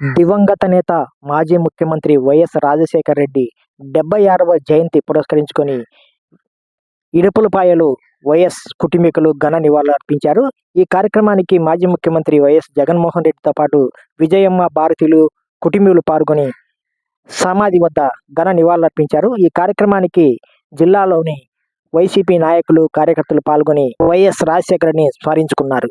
దివంగత నేత మాజీ ముఖ్యమంత్రి వైఎస్ రాజశేఖర రెడ్డి డెబ్బై ఆరవ జయంతి పురస్కరించుకొని ఇడుపులపాయలు వైఎస్ కుటుంబీకులు ఘన నివాళులు అర్పించారు. ఈ కార్యక్రమానికి మాజీ ముఖ్యమంత్రి వైఎస్ జగన్మోహన్ రెడ్డితో పాటు విజయమ్మ భారతీయులు కుటుంబీకులు పాల్గొని సమాధి వద్ద ఘన నివాళులు అర్పించారు. ఈ కార్యక్రమానికి జిల్లాలోని వైసీపీ నాయకులు కార్యకర్తలు పాల్గొని వైఎస్ రాజశేఖరని స్మరించుకున్నారు.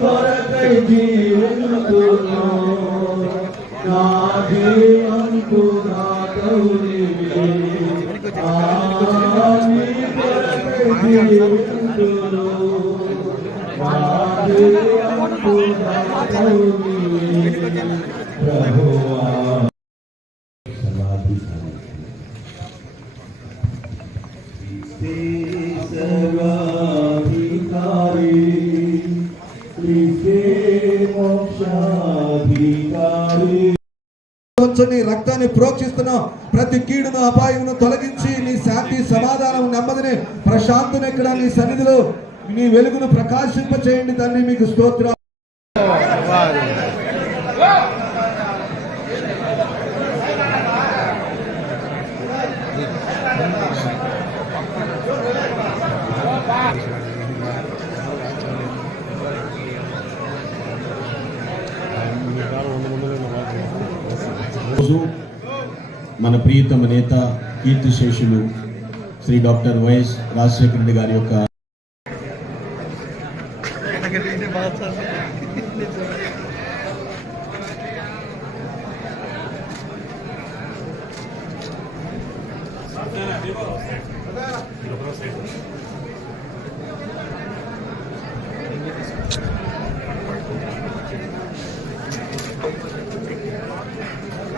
பறக்கை ஜீவனுக்கு நாதேவன்கு நாதவுனி ஆமி பறக்கை ஜீவனுக்கு நாதேவன்கு நாதவுனி பிரபுவா నీ రక్తాన్ని ప్రోక్షిస్తున్నావు ప్రతి కీడును అపాయమును తొలగించి నీ శాంతి సమాధానం నెమ్మదిని ప్రశాంతం ఇక్కడ నీ సన్నిధిలో నీ వెలుగును ప్రకాశింప చేయండి తండ్రి మీకు స్తోత్రం. మన ప్రియతమ నేత కీర్తిశేషులు Shri doctor Y S Rajasekhara Reddy గారి యొక్క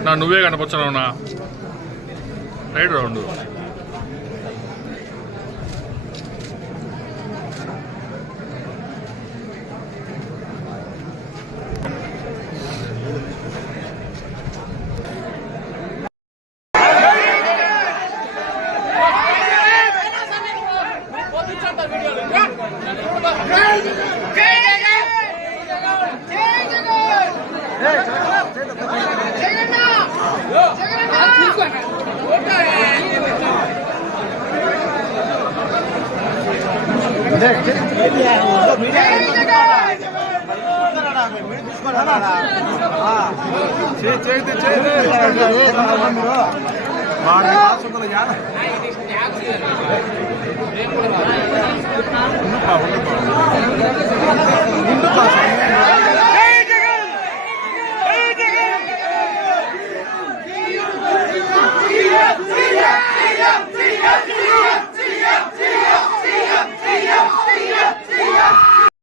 నా నువ్వే కనపచ్చావు రైట్ రౌండ్ Okay! Yes!